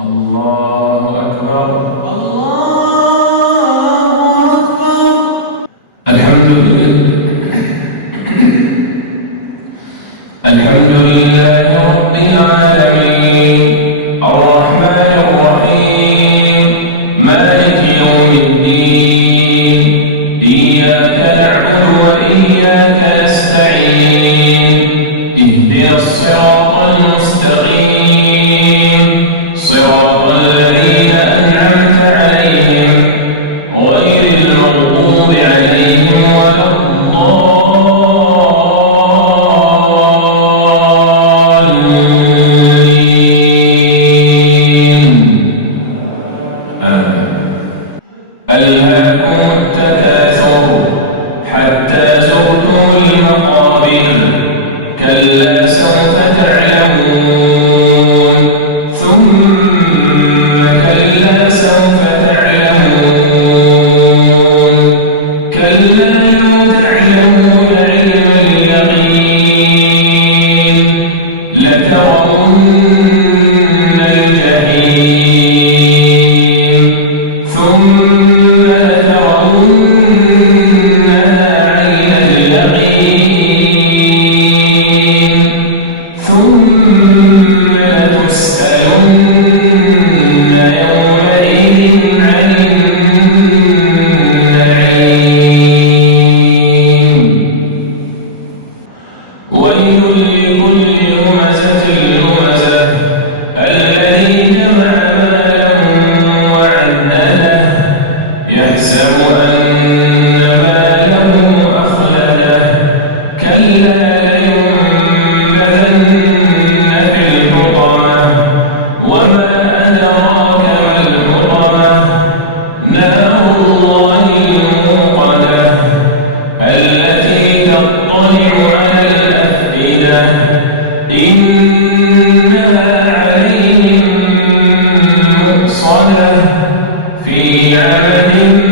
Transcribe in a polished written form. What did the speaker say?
الله أكبر. الحمد لله رب العالمين الرحمن الرحيم مالك يوم الدين إياك نعبد وإياك نستعين اهدنا الصراط المستقيم صراط الذين أنعمت عليهم غير المغضوب عليهم ولا ألهاكم التكاثر حتى زرتم المقابر كلا سوف تعلمون ثم كلا سوف تعلمون كلا لو تعلمون علم اليقين لترون الجحيم ثم ويل لكل همزة لمزة الذي جمع مالا وعدده يحسب أن ماله أخلده كلا لينبذن في الحطمة وما أدراك ما الحطمة نار الله الموقدة التي تطلع على الأفئدة إنها عليهم مؤصدة في عمد